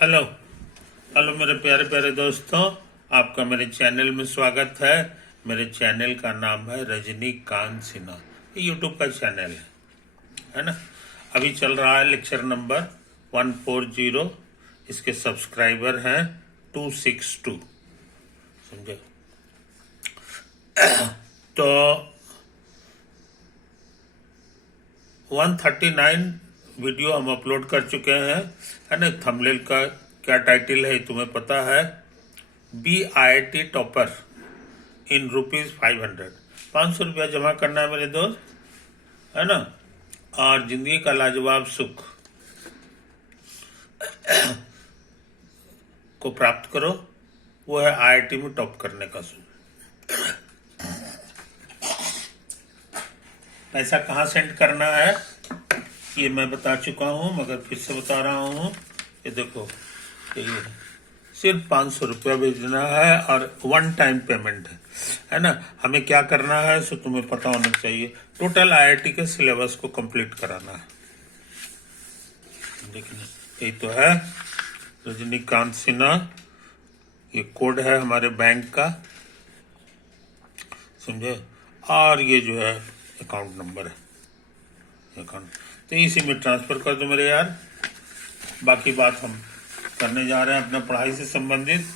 Hello hello मेरे प्यारे प्यारे दोस्तों, आपका मेरे चैनल में स्वागत है। मेरे चैनल का नाम है रजनीकांत सिन्हा। ये यूट्यूब का चैनल है ना। अभी चल रहा है लेक्चर नंबर 140। इसके सब्सक्राइबर हैं 262। समझे? तो 139 वीडियो हम अपलोड कर चुके हैं, है ना। थंबनेल का क्या टाइटल है तुम्हें पता है? BIT topper in ₹500। 500 रुपया जमा करना है मेरे दोस्त, है ना। और जिंदगी का लाजवाब सुख को प्राप्त करो। वो है IIT में टॉप करने का सुख। पैसा कहाँ सेंड करना है ये मैं बता चुका हूँ, मगर फिर से बता रहा हूँ। ये देखो, ये सिर्फ 500 रुपया भेजना है और वन टाइम पेमेंट है ना। हमें क्या करना है सो तुम्हें पता होना चाहिए। टोटल IIT के सिलेबस को कंप्लीट कराना है। देखिए, यही तो है रजनीकांत सिन्हा। ये कोड है हमारे बैंक का, समझे। और ये जो है अकाउंट नंबर है, अकाउंट। तो इसी में ट्रांसफर कर दो मेरे यार। बाकी बात हम करने जा रहे हैं अपना पढ़ाई से संबंधित।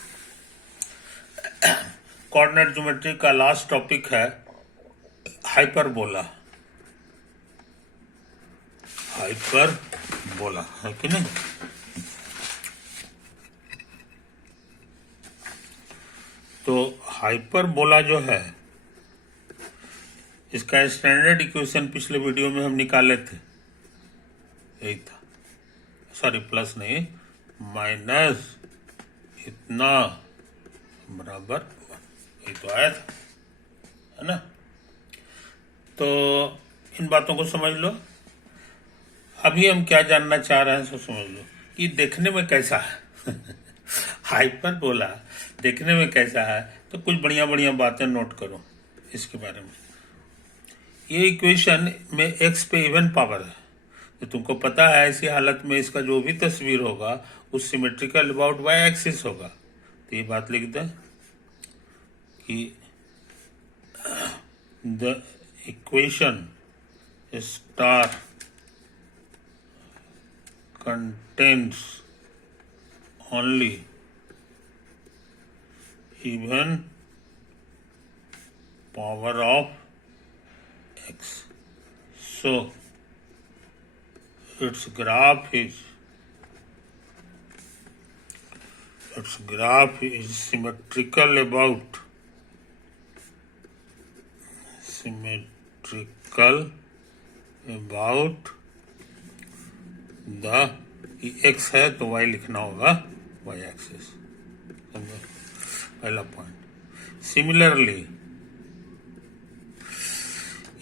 कोऑर्डिनेट ज्योमेट्री का लास्ट टॉपिक है हाइपरबोला। हाइपरबोला है कि नहीं? तो हाइपरबोला जो है, इसका स्टैंडर्ड इक्वेशन पिछले वीडियो में हम निकाले थे। यही था, सॉरी प्लस नहीं, माइनस इतना बराबर, यही तो आया था, है ना। तो इन बातों को समझ लो। अभी हम क्या जानना चाह रहे हैं सो समझ लो कि देखने में कैसा है। हाइपरबोला देखने में कैसा है, तो कुछ बढ़िया बढ़िया बातें नोट करो इसके बारे में। ये इक्वेशन में x पे इवन पावर है, तो तुमको पता है ऐसी हालत में इसका जो भी तस्वीर होगा उस सिमेट्रिकल अबाउट y एक्सिस होगा। तो ये बात लिख दें कि the equation star contains only even power of x. So its graph is symmetrical about the x है तो y लिखना होगा y एक्सिस, समझो पहला पॉइंट। सिमिलरली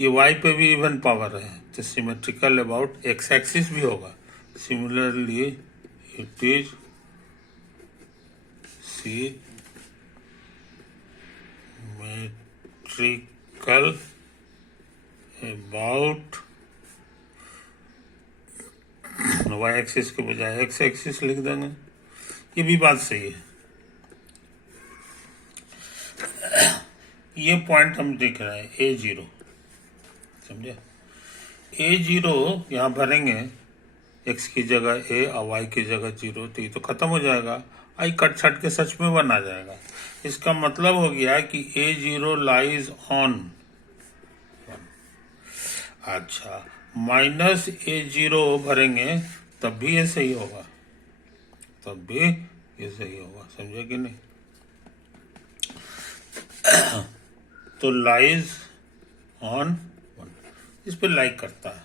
ये y पे भी इवन पावर है तो सिमेट्रिकल अबाउट x एक्सिस भी होगा। Similarly it is symmetrical about y axis के बजाय x एक्सिस लिख देंगे। ये भी बात सही है। ये पॉइंट हम देख रहे हैं A0, समझे। A0 यहाँ भरेंगे, x की जगह a और y की जगह 0, तो ये तो खत्म हो जाएगा। आई कट छट के सच में 1 आ जाएगा। इसका मतलब हो गया कि A0 लाइज ऑन, अच्छा, माइनस A0 भरेंगे तब भी ये सही होगा, तब भी ये सही होगा, समझे कि नहीं। तो लाइज ऑन 1, इस पे लाइक करता है,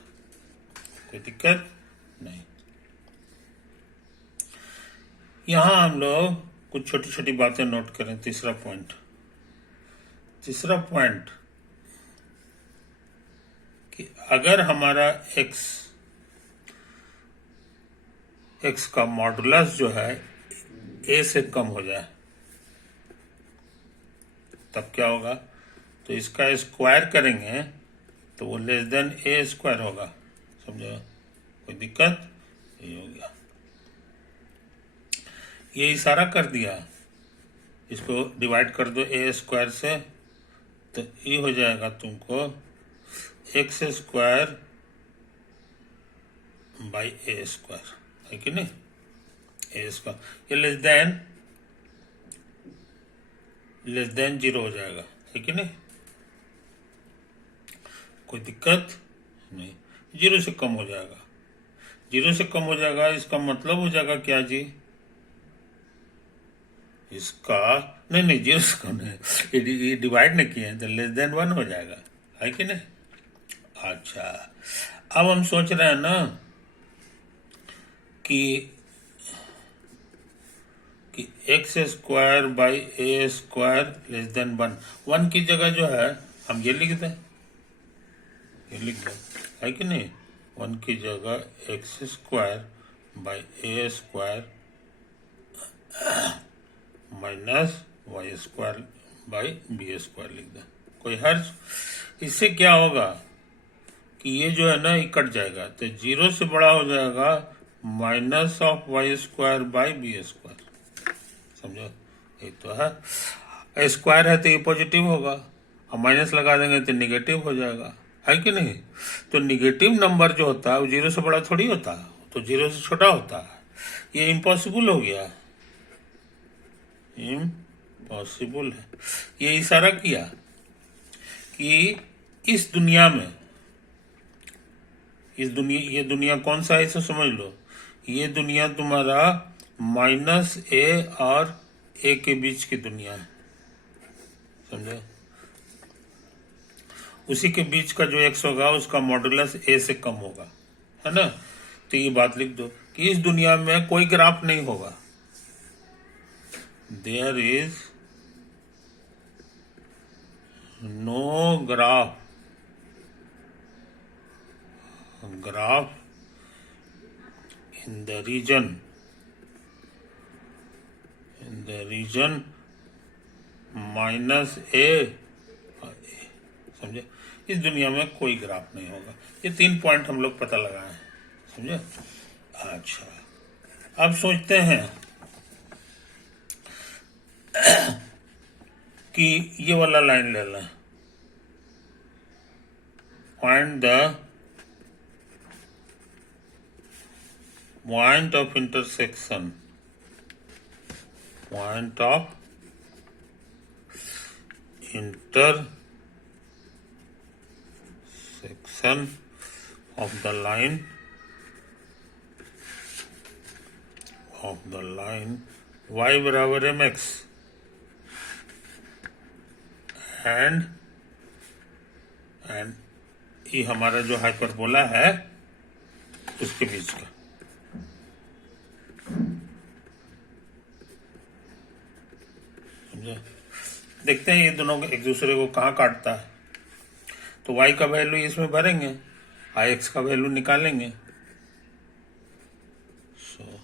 कोई दिक्कत नहीं। यहां हम लोग कुछ छोटी छोटी बातें नोट करें। तीसरा पॉइंट कि अगर हमारा x का मॉडुलस जो है a से कम हो जाए तब क्या होगा? तो इसका स्क्वायर करेंगे तो वो लेस देन a स्क्वायर होगा, समझो, कोई दिक्कत? ये हो गया। ये इशारा कर दिया, इसको डिवाइड कर दो ए स्क्वायर से, तो ये हो जाएगा तुमको x square by a square, है कि नहीं, ए स्क्वायर। ये लेस देन जीरो हो जाएगा, है कि नहीं, कोई दिक्कत नहीं, जीरो से कम हो जाएगा, जीरो से कम हो जाएगा, इसका मतलब हो जाएगा क्या जी, इसका नहीं जीरो से कम नहीं, ये डिवाइड नहीं किए तो लेस देन वन हो जाएगा, है कि नहीं। अच्छा, अब हम सोच रहे हैं ना कि x square by a square less than one की जगह जो है हम ये लिख दें, ये लिख दें, है कि नहीं, वन की जगह x square by a square minus y square by b square लिख दें, कोई हर्ज। इससे क्या होगा कि ये जो है ना ये कट जाएगा, तो जीरो से बड़ा हो जाएगा minus of y square by b square, समझो, ये तो है, स्क्वायर है तो ये पॉजिटिव होगा, और माइनस लगा देंगे तो निगेटिव हो जाएगा, है कि नहीं। तो निगेटिव नंबर जो होता है वो जीरो से बड़ा थोड़ी होता है, तो जीरो से छोटा होता है, ये इम्पॉसिबल हो गया, इम्पॉसिबल है। ये इशारा किया कि इस दुनिया में, ये दुनिया कौन सा है इसे समझ लो, ये दुनिया तुम्हारा माइनस ए और ए के बीच की दुनिया है, समझो, उसी के बीच का जो एक्स होगा उसका मॉडुलस ए से कम होगा, है ना। तो ये बात लिख दो कि इस दुनिया में कोई ग्राफ नहीं होगा, there is no graph in the region minus a, समझे, इस दुनिया में कोई ग्राफ नहीं होगा। ये 3 पॉइंट हम लोग पता लगाए हैं, समझे। अच्छा, अब सोचते हैं कि ये वाला लाइन ले लें, find the point of intersection of the line y बराबर mx and ये हमारा जो हाइपरबोला है उसके बीच का, देखते हैं ये दोनों एक दूसरे को कहाँ काटता है। तो y का वैल्यू इसमें भरेंगे, ix का वैल्यू निकालेंगे, so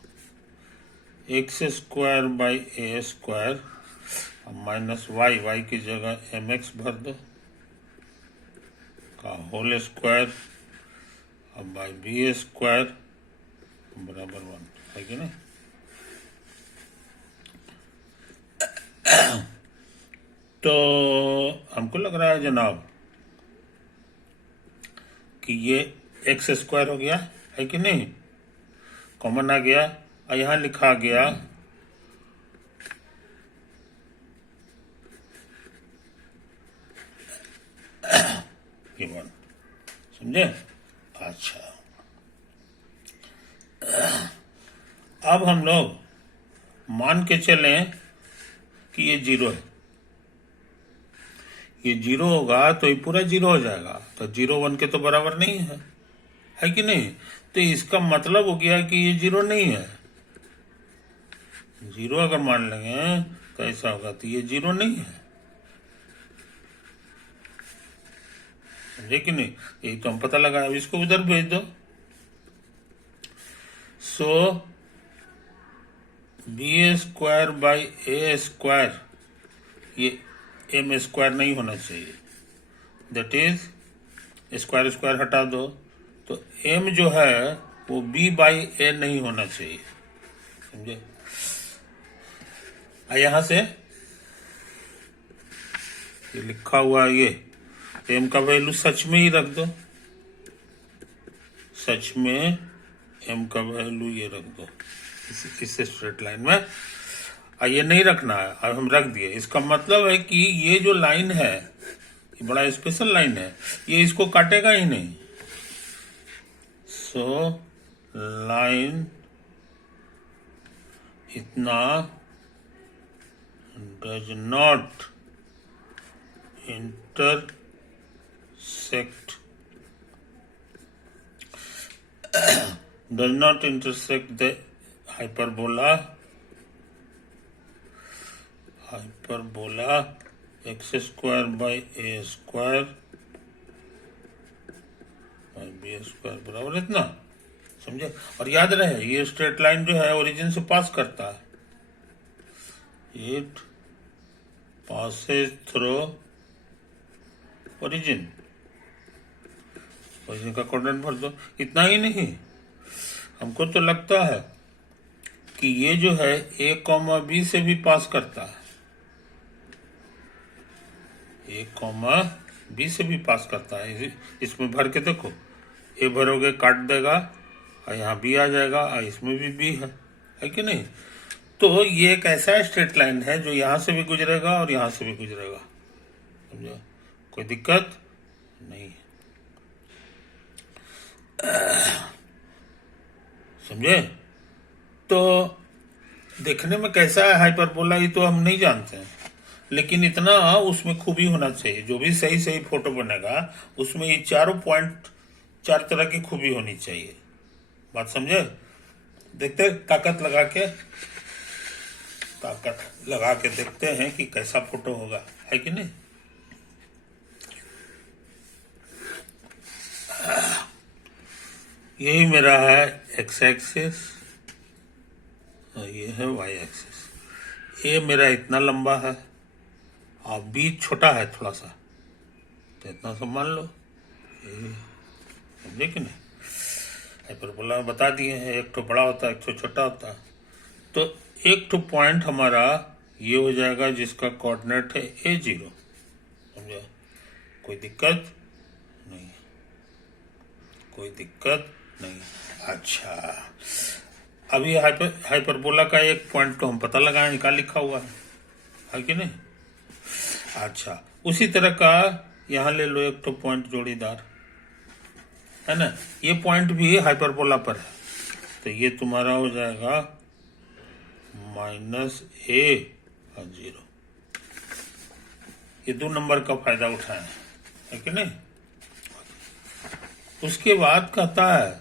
x square by a square minus y की जगह mx भर दो का whole square by b square बराबर 1, है कि नहीं। तो हमको लग रहा है जनाब कि ये एक्स स्क्वायर हो गया, है कि नहीं, कॉमन आ गया, और यहां लिखा गया ये वन, समझे। अच्छा, अब हम लोग मान के चलें कि ये जीरो है, ये जीरो होगा तो ये पूरा जीरो हो जाएगा, तो जीरो वन के तो बराबर नहीं है कि नहीं। तो इसका मतलब हो गया कि ये जीरो नहीं है, जीरो अगर मान लेंगे तो ऐसा होगा, तो ये जीरो नहीं है, समझे कि नहीं। यही तो हम पता लगा, अब इसको उधर भेज दो, so b square by a square, ये एम स्क्वायर नहीं होना चाहिए, दैट इज स्क्वायर स्क्वायर हटा दो, तो एम जो है वो बी बाई ए नहीं होना चाहिए, समझे। यहां से ये लिखा हुआ है, ये एम का वैल्यू सच में ही रख दो, सच में एम का वैल्यू ये रख दो इस स्ट्रेट लाइन में। ये नहीं रखना है, अब हम रख दिए। इसका मतलब है कि ये जो लाइन है ये बड़ा स्पेशल लाइन है, ये इसको काटेगा ही नहीं। सो लाइन इतना does not intersect does not intersect the hyperbola x square by a square by b square बराबर इतना, समझे। और याद रहे ये स्ट्रेट लाइन जो है ओरिजिन से पास करता है, इट passes through ओरिजिन का कोऑर्डिनेट भर दो। इतना ही नहीं, हमको तो लगता है कि ये जो है a, b से भी पास करता है, a, b से भी पास करता है। इसमें भर के देखो, a भरोगे काट देगा और यहाँ b आ जाएगा और इसमें भी b है कि नहीं। तो ये एक ऐसा स्ट्रेट लाइन है जो यहां से भी गुजरेगा और यहां से भी गुजरेगा, समझो, कोई दिक्कत नहीं है, समझे। तो देखने में कैसा है हाइपरबोला ये तो हम नहीं जानते हैं, लेकिन इतना उसमें खूबी होना चाहिए, जो भी सही सही फोटो बनेगा उसमें ये चारों पॉइंट, चार तरह की खूबी होनी चाहिए। बात समझे। देखते ताकत लगा के देखते हैं कि कैसा फोटो होगा, है कि नहीं। यही मेरा है एक्स एक्सिस और ये है वाई एक्सिस। ये मेरा इतना लंबा है और बीच छोटा है थोड़ा सा, तो इतना सब मान लो, समझे कि नहीं। हाइपरबोला में बता दिए हैं, एक तो बड़ा होता है एक तो छोटा होता है। तो एक तो पॉइंट हमारा ये हो जाएगा जिसका कोऑर्डिनेट है a0, समझा, कोई दिक्कत नहीं, कोई दिक्कत नहीं। अच्छा, अभी हाइपरबोला का एक पॉइंट तो हम पता लगाएं, क्या लिखा हुआ है कि नहीं। अच्छा, उसी तरह का यहाँ ले लो एक तो पॉइंट जोड़ीदार, है ना, ये पॉइंट भी हाइपरबोला पर है, तो ये तुम्हारा हो जाएगा -a और 0। ये 2 नंबर का फायदा उठाए, है कि नहीं। उसके बाद कहता है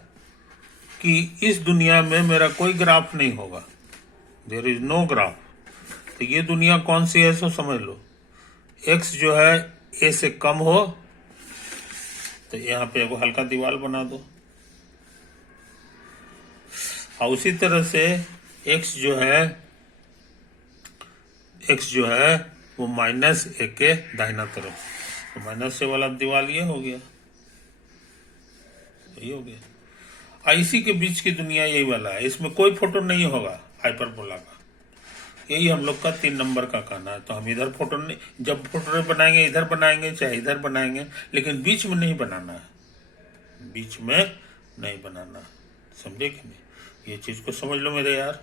कि इस दुनिया में मेरा कोई ग्राफ नहीं होगा, देयर इज नो ग्राफ। तो ये दुनिया कौन सी है सो समझ लो, x जो है a से कम हो तो यहाँ पे एक हल्का दीवार बना दो, और उसी तरह से x जो है वो -a के दाहिना तरफ, तो -a वाला दीवार ये हो गया, यही हो गया। इसी के बीच की दुनिया यही वाला है, इसमें कोई फोटो नहीं होगा हाइपरबोला का, यही हम लोग का 3 नंबर का कहना है। तो हम इधर फोटो नहीं, जब फोटो बनाएंगे इधर बनाएंगे चाहे इधर बनाएंगे, लेकिन बीच में नहीं बनाना है, बीच में नहीं बनाना, समझे कि नहीं। ये चीज को समझ लो मेरे यार।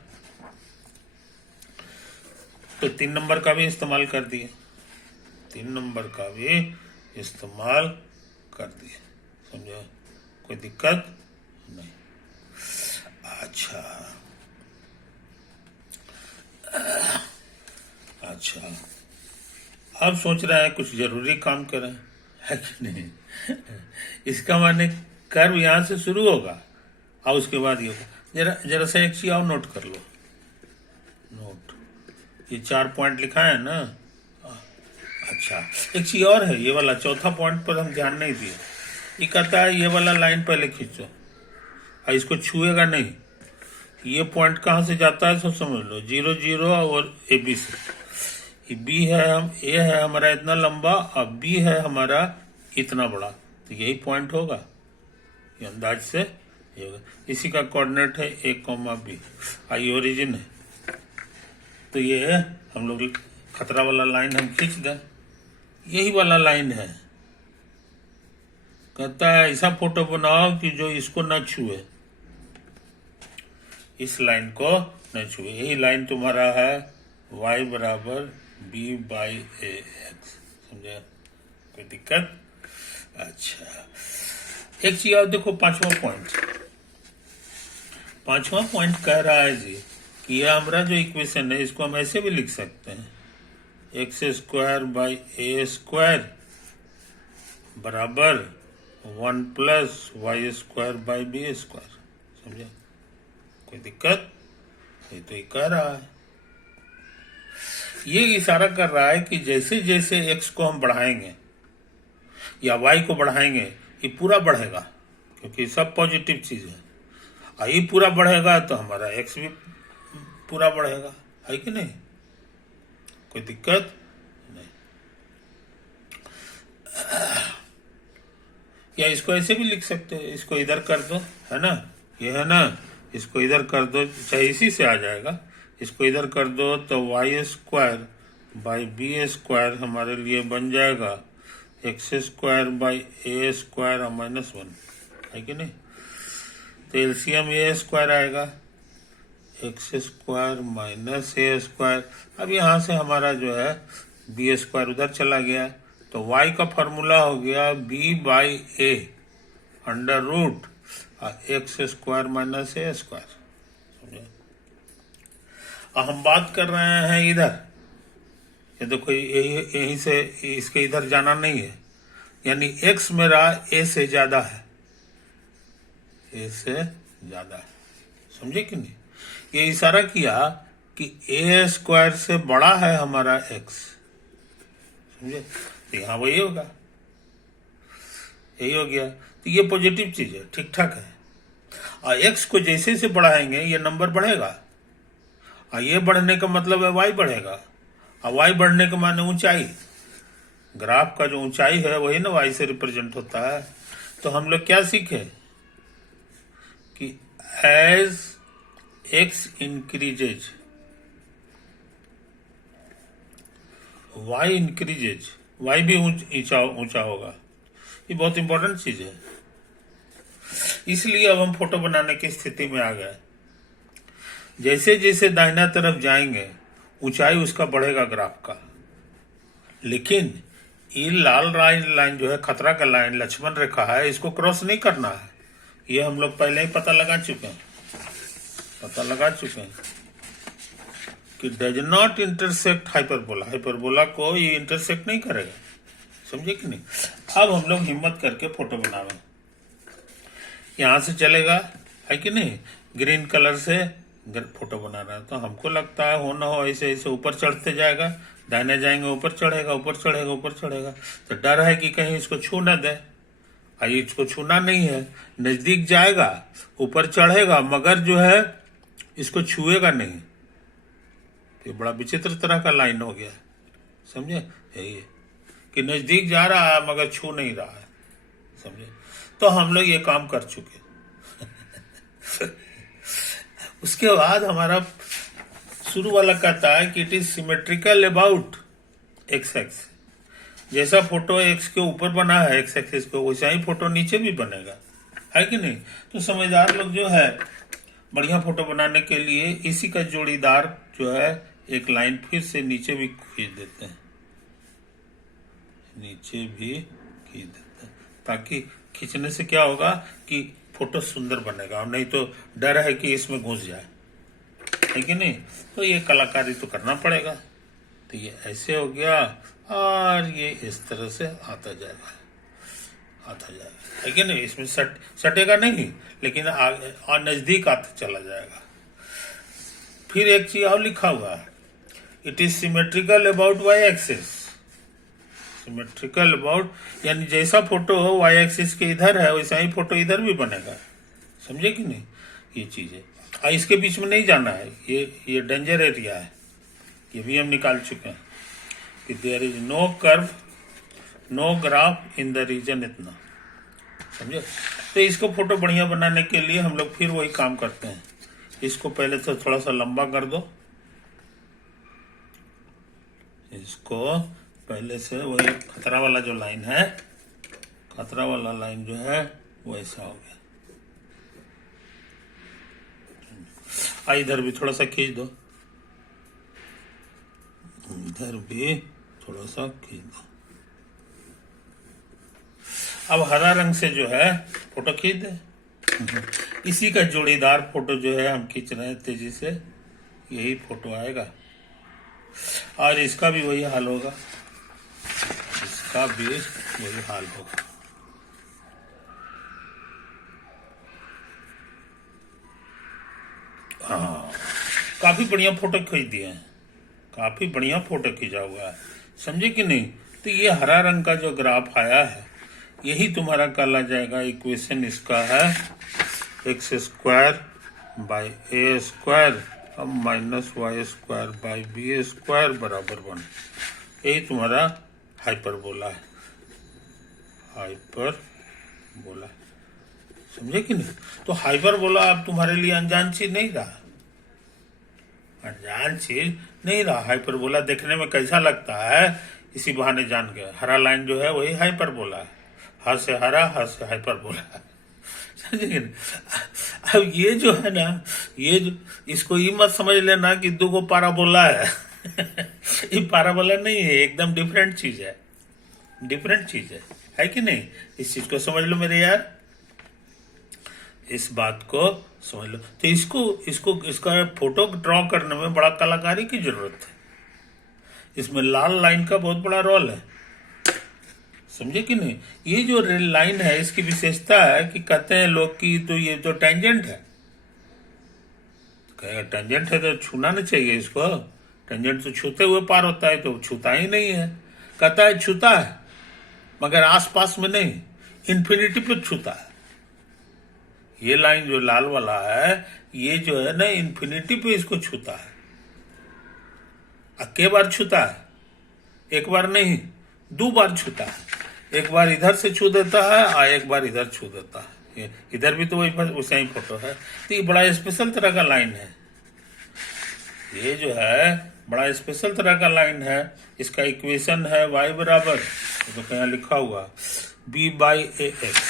तो 3 नंबर का भी इस्तेमाल कर दिए, 3 नंबर का भी इस्तेमाल कर दिए, समझे, कोई दिक्कत नहीं। अच्छा, अब सोच रहे हैं कुछ जरूरी काम करें, है कि नहीं। इसका माने कर्व यहां से शुरू होगा और उसके बाद ये होगा। जरा सा एक चीज और नोट कर लो, नोट, ये 4 पॉइंट लिखा है ना। अच्छा, एक चीज और है, ये वाला चौथा पॉइंट पर हम ध्यान नहीं दिए। ये कहता है ये वाला लाइन पहले खींचो और इसको छुएगा नहीं। ये पॉइंट कहाँ से जाता है सो समझ लो, 0 0 और AB से। ये B है, A है हमारा इतना लंबा और B है हमारा इतना बड़ा, तो यही पॉइंट होगा, ये अंदाज से ये होगा। इसी का कोऑर्डिनेट है a, B, आई ओरिजिन है, तो ये हम लोग खतरा वाला लाइन हम खींच दें, यही वाला लाइन है। कहता है ऐसा फोटो बनाओ कि जो इसको न छुए, इस लाइन को न छुए। यही लाइन तुम्हारा है y बराबर b बाई ए एक्स। समझे? कोई दिक्कत? अच्छा, एक चीज और देखो, पांचवा पॉइंट कह रहा है जी कि यह हमारा जो इक्वेशन है इसको हम ऐसे भी लिख सकते हैं, x square by a square बराबर 1 plus y square by b square. समझे? कोई दिक्कत? ये तो ये कह रहा है, ये इशारा कर रहा है कि जैसे जैसे एक्स को हम बढ़ाएंगे या वाई को बढ़ाएंगे, ये पूरा बढ़ेगा, क्योंकि सब पॉजिटिव चीज है। और ये पूरा बढ़ेगा तो हमारा एक्स भी पूरा बढ़ेगा, है कि नहीं? कोई दिक्कत नहीं। या इसको ऐसे भी लिख सकते हैं, इसको इधर कर दो, है ना, ये है ना, इसको इधर कर दो, चाहे इसी से आ जाएगा। इसको इधर कर दो तो y square by b square हमारे लिए बन जाएगा x square by a square -1, है कि नहीं? तो एलसीएम ए स्क्वायर आएगा, x square minus a square. अब यहाँ से हमारा जो है बी स्क्वायर उधर चला गया, तो y का फॉर्मूला हो गया b by a under root x square minus a square. समझे? अब हम बात कर रहे हैं इधर, ये देखो यहीं से इसके इधर जाना नहीं है, यानी x मेरा a से ज्यादा है, a से ज्यादा है। समझे कि नहीं? ये इशारा किया कि a स्क्वायर से बड़ा है हमारा x। समझे? तो यहाँ वही होगा, यही हो गया। तो ये पॉजिटिव चीज है, ठीक ठाक है। और x को जैसे से बढ़ाएंगे ये नंबर बढ़ेगा, और ये बढ़ने का मतलब है y बढ़ेगा, और y बढ़ने का माने ऊंचाई। ग्राफ का जो ऊंचाई है वही ना y से रिप्रेजेंट होता है। तो हम लोग क्या सीखे कि as x increases y increases, y भी ऊंचा होगा। ये बहुत इंपॉर्टेंट चीज है। इसलिए अब हम फोटो बनाने की स्थिति में आ गए। जैसे जैसे दाहिना तरफ जाएंगे ऊंचाई उसका बढ़ेगा ग्राफ का, लेकिन ये लाल लाइन जो है खतरा का लाइन, लक्ष्मण रेखा है, इसको क्रॉस नहीं करना है। ये हम लोग पहले ही पता लगा चुके हैं कि does not intersect hyperbola. Hyperbola को ये इंटरसेक्ट नहीं करेगा। समझे कि नहीं? अब हम लोग हिम्मत करके फोटो बनावे, यहां से चलेगा, है कि नहीं? ग्रीन कलर से फोटो बना रहा है, तो हमको लगता है हो ना हो ऐसे ऐसे ऊपर चढ़ते जाएगा, दाहिने जाएंगे ऊपर चढ़ेगा, तो डर है कि कहीं इसको छू ना दे। इसको छूना नहीं है, नजदीक जाएगा, ऊपर चढ़ेगा, मगर जो है इसको छुएगा नहीं। तो बड़ा विचित्र तरह का लाइन हो गया। समझे? यही है कि नजदीक जा रहा है मगर छू नहीं रहा है। समझे? तो हम लोग ये काम कर चुके। उसके बाद हमारा शुरू वाला कहता है कि it is symmetrical about x x. जैसा फोटो एक्स के ऊपर बना है एक्स एक्सिस को, वैसा ही फोटो नीचे भी बनेगा, है कि नहीं? तो समझदार लोग जो है बढ़िया फोटो बनाने के लिए इसी का जोड़ीदार जो है एक लाइन फिर से नीचे भी खींच देते हैं, ताकि खींचने से क्या होगा कि फोटो सुंदर बनेगा, और नहीं तो डर है कि इसमें घुस जाए, है कि नहीं? तो ये कलाकारी तो करना पड़ेगा। तो ये ऐसे हो गया और ये इस तरह से आता जाएगा, है कि नहीं? इसमें सटेगा नहीं, लेकिन आगे और नजदीक आता चला जाएगा। फिर एक चीज और लिखा हुआ है, it is symmetrical about y axis. Symmetrical about यानी जैसा फोटो हो वाई एक्सिस के इधर है वैसा ही फोटो इधर भी बनेगा। समझे कि नहीं? ये चीज है, और इसके बीच में नहीं जाना है, ये डेंजर एरिया है। ये भी हम निकाल चुके हैं कि there is no curve, no graph in the region इतना। समझे? तो इसको फोटो बढ़िया बनाने के लिए हम लोग फिर वही काम करते हैं। इसको पहले तो थोड़ा सा लंबा कर दो, इसको पहले से वही खतरा वाला जो लाइन है, खतरा वाला लाइन जो है वो ऐसा हो गया। इधर भी थोड़ा सा खींच दो, इधर भी थोड़ा सा खींच दो। अब हरा रंग से जो है फोटो खींच दे। इसी का जोड़ीदार फोटो जो है हम खींच रहे हैं तेजी से, यही फोटो आएगा और इसका भी वही हाल होगा, इसका भी वही हाल होगा। हाँ, काफी बढ़िया फोटो खींच दिए हैं, काफी बढ़िया फोटो खींचा हुआ है, समझे कि नहीं। तो ये हरा रंग का जो ग्राफ आया है यही तुम्हारा कहला जाएगा इक्वेशन। इसका है x square by a square अब minus y square by b square बराबर 1। यही तुम्हारा हाइपरबोला है, हाइपरबोला, समझे कि नहीं। तो हाइपरबोला अब तुम्हारे लिए अनजान चीज नहीं रहा, अनजान चीज नहीं रहा। हाइपरबोला देखने में कैसा लगता है इसी बहाने जान गए। हरा लाइन जो है वही हाइपरबोला है, हा से हरा, हा से हाइपरबोला, समझे। अब ये जो है ना, ये जो, इसको ये मत समझ लेना कि दो को पाराबोला है। ये पाराबोला नहीं है, एकदम डिफरेंट चीज है, डिफरेंट चीज है कि नहीं। इस चीज को समझ लो मेरे यार, इस बात को समझ लो। तो इसका फोटो ड्रॉ करने में बड़ा कलाकारी की जरूरत है। इसमें लाल लाइन का बहुत बड़ा रोल है, समझे कि नहीं। ये जो रेल लाइन है इसकी विशेषता है कि कहते हैं लोग कि तो ये तो टेंजेंट है। कहेगा टेंजेंट है तो छूना नहीं चाहिए इसको, टेंजेंट तो छूते हुए पार होता है, तो छूता ही नहीं है। कहता है छूता है मगर आसपास में नहीं, इन्फिनिटी पे छूता है। ये लाइन जो लाल वाला है ये जो है ना इन्फिनिटी पे इसको छूता है। कई बार छूता है, एक बार नहीं 2 बार छूता है। एक बार इधर से छू देता है और एक बार इधर छू देता है। इधर भी तो वैसा ही फोटो है। तो ये बड़ा स्पेशल तरह का लाइन है, ये जो है बड़ा स्पेशल तरह का लाइन है। इसका इक्वेशन है y बराबर, तो कहीं लिखा हुआ b by A x,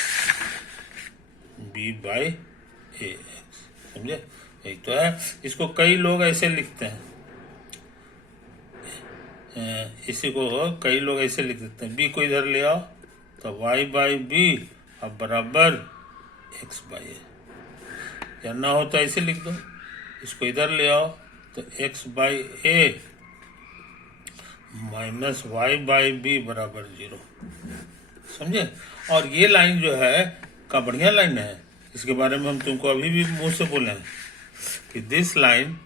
b by A x, समझे। यही तो है। इसको कई लोग ऐसे लिखते हैं, इसी को कई लोग ऐसे लिख देते हैं, b को इधर ले आओ तो y बाई बी अब बराबर x बाई ए, या ना हो तो ऐसे लिख दो, इसको इधर ले आओ तो x by a minus y by b बराबर 0, समझे। और ये लाइन जो है का बढ़िया लाइन है, इसके बारे में हम तुमको अभी भी मुंह से बोले हैं कि this line,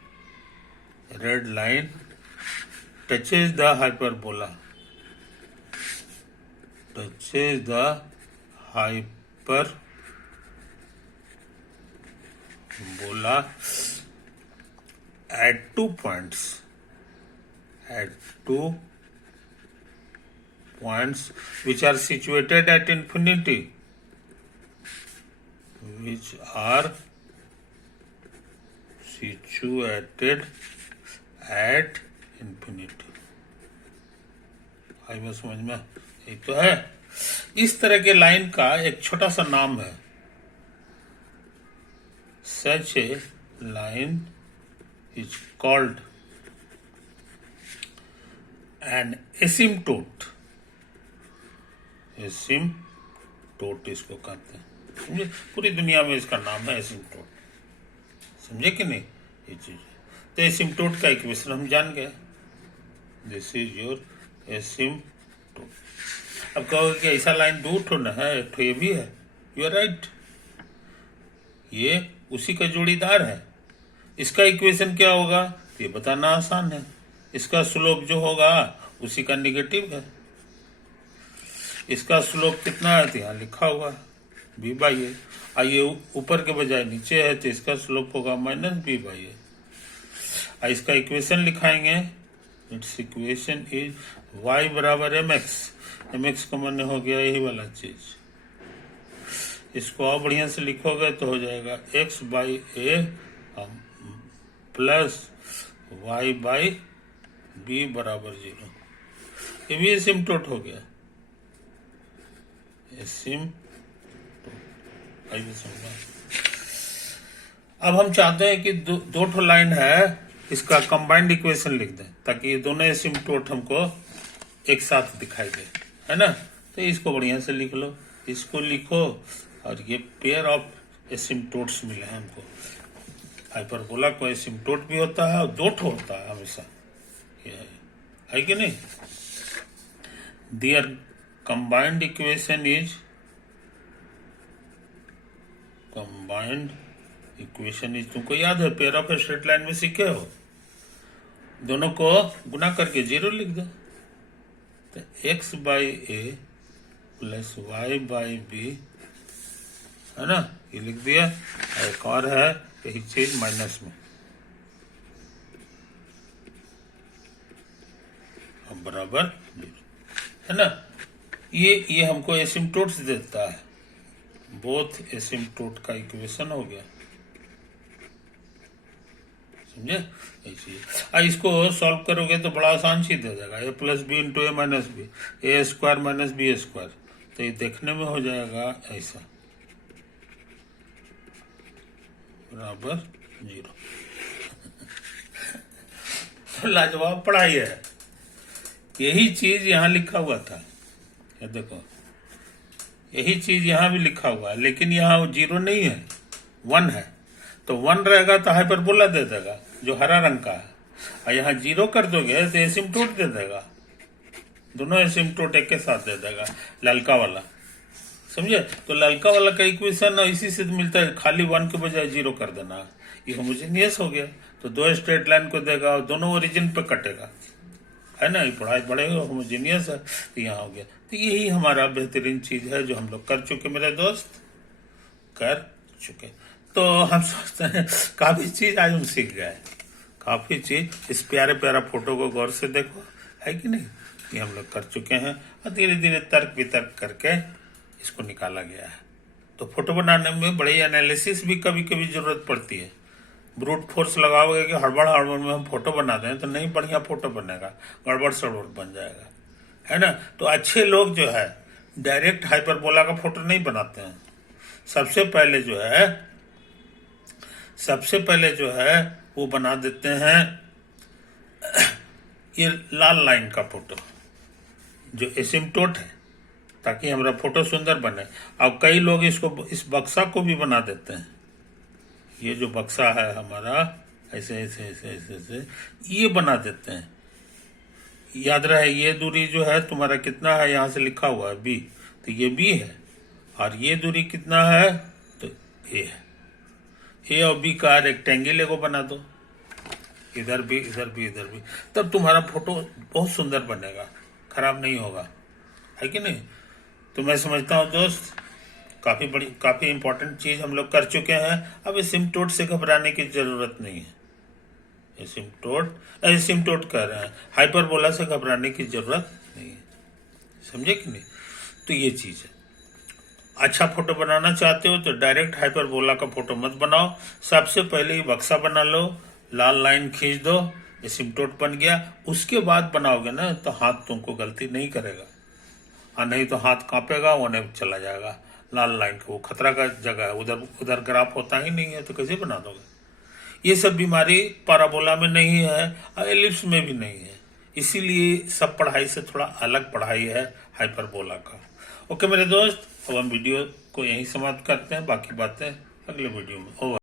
red line touches the hyperbola, touches the hyperbola at 2 points, which are situated at infinity, which are situated at infinity. आई बात समझ में, एक तो है। इस तरह के लाइन का एक छोटा सा नाम है, सच ए लाइन इज कॉल्ड एन एसिम्पटोट, एसिम्पटोट इसको कहते हैं, समझे। पूरी दुनिया में इसका नाम है एसिम्पटोट, समझे कि नहीं ये चीज। तो एसिम्पटोट का इक्वेशन हम जान गए, दिस इज योर एसिम्पटोट। अब कहोगे कि ऐसा लाइन 2 ठो न है, एक ठो ये भी है, यू आर राइट, ये उसी का जोड़ीदार है। इसका इक्वेशन क्या होगा ये बताना आसान है, इसका स्लोप जो होगा उसी का निगेटिव है। इसका स्लोप कितना है तो यहाँ लिखा हुआ है बी बाई ए, ये ऊपर के बजाय नीचे है तो इसका स्लोप होगा माइनस बी बाई ए। इसका इक्वेशन लिखाएंगे, इट्स इक्वेशन इज y बराबर एम एक्स का मान्य हो गया यही वाला चीज। इसको और बढ़िया से लिखोगे तो हो जाएगा x by a plus y by b बराबर 0। ये भी एसिम्पटोट हो गया, एसिम्पटोट। आइए समझना। अब हम चाहते हैं कि दो ठो लाइन है, इसका कंबाइंड इक्वेशन लिख दें ताकि ये दोनों एसिम्पटोट हमको एक साथ दिखाई दे, है ना। तो इसको बढ़िया से लिख लो, इसको लिखो, और ये पेयर ऑफ एसिम्पटोट्स मिले हैं हमको। हाइपरबोला को एसिम्पटोट भी होता है और दो ठो होता है हमेशा, ये है कि नहीं। There combined equation is, combined equation is, तुमको याद है पेयर ऑफ स्ट्रेट लाइन में सीखे हो, दोनों को गुना करके 0 लिख दो। तो x by a plus y by b, है ना, ये लिख दिया। एक और है यही चीज माइनस में, अब बराबर 0, है ना। ये हमको एसिम्पटोट्स देता है, बोथ एसिम्पटोट का इक्वेशन हो गया, समझे। इसको सॉल्व करोगे तो बड़ा आसान चीज दे देगा, ए प्लस बी इंटू ए माइनस बी, ए स्क्वायर माइनस बी स्क्वायर। तो ये देखने में हो जाएगा ऐसा, बराबर 0। तो लाजवाब पढ़ाई है। यही चीज यहाँ लिखा हुआ था, ये देखो, यही चीज यहाँ भी लिखा हुआ है, लेकिन यहाँ 0 नहीं है, 1 है। तो 1 रहेगा तो हाइपरबोला दे देगा जो हरा रंग का है, और यहाँ 0 कर दोगे तो एसिम्पटोट दे देगा, दोनों एसिम्पटोट एक के साथ दे देगा, ललका वाला, समझे। तो ललका वाला का इक्वेशन इसी से मिलता है, खाली 1 के बजाय 0 कर देना, ये होमोजेनियस हो गया। तो दो स्ट्रेट लाइन को देगा और दोनों ओरिजिन पे कटेगा, है ना, ये पढ़ाई बड़े होमोजेनियस है। तो यहाँ हो गया। तो यही हमारा बेहतरीन चीज है जो हम लोग कर चुके, मेरे दोस्त कर चुके। तो हम सोचते हैं काफी चीज आज हम सीख गए, काफी चीज। इस प्यारे प्यारा फोटो को गौर से देखो, है कि नहीं, ये हम लोग कर चुके हैं, और धीरे धीरे तर्क वितर्क करके इसको निकाला गया है। तो फोटो बनाने में बड़ी एनालिसिस भी कभी कभी जरूरत पड़ती है। ब्रूट फोर्स लगाओगे कि हड़बड़ हड़बड़ में हम फोटो बना दें तो नहीं बढ़िया फोटो बनेगा, गड़बड़ सड़बड़ बन जाएगा, है ना। तो अच्छे लोग जो है डायरेक्ट हाइपरबोला का फोटो नहीं बनाते हैं। सबसे पहले जो है वो बना देते हैं ये लाल लाइन का फोटो जो एसिम्पटोट है, ताकि हमारा फोटो सुंदर बने। अब कई लोग इसको, इस बक्सा को भी बना देते हैं, ये जो बक्सा है हमारा ऐसे ऐसे ऐसे ऐसे ऐसे ये बना देते हैं। याद रहे ये दूरी जो है तुम्हारा कितना है, यहाँ से लिखा हुआ है बी, तो ये बी है, और ये दूरी कितना है तो ए है। ए और बी का रेक्टेंगल एगो बना दो, इधर भी इधर भी इधर भी, तब तुम्हारा फोटो बहुत सुंदर बनेगा, खराब नहीं होगा, है कि नहीं। तो मैं समझता हूँ दोस्त काफी इंपॉर्टेंट चीज हम लोग कर चुके हैं। अब एसिम्पटोट से घबराने की जरूरत नहीं है, एसिम्पटोट कर रहे हैं, हाइपरबोला से घबराने की जरूरत नहीं है, समझे कि नहीं। तो ये चीज है। अच्छा फोटो बनाना चाहते हो तो डायरेक्ट हाइपरबोला का फोटो मत बनाओ, सबसे पहले ही बक्सा बना लो, लाल लाइन खींच दो, एसिम्पटोट बन गया। उसके बाद बनाओगे ना तो हाथ तुमको गलती नहीं करेगा, और नहीं तो हाथ कांपेगा, वो नहीं चला जाएगा लाल लाइन को, वो खतरा का जगह है, उधर ग्राफ होता ही नहीं है, तो कैसे बना दोगे। ये सब बीमारी पैराबोला में नहीं है और एलिप्स में भी नहीं है, इसीलिए सब पढ़ाई से थोड़ा अलग पढ़ाई है हाइपरबोला का। ओके मेरे दोस्त, अब हम वीडियो को यहीं समाप्त करते हैं, बाकी बातें अगले वीडियो में। ओवर।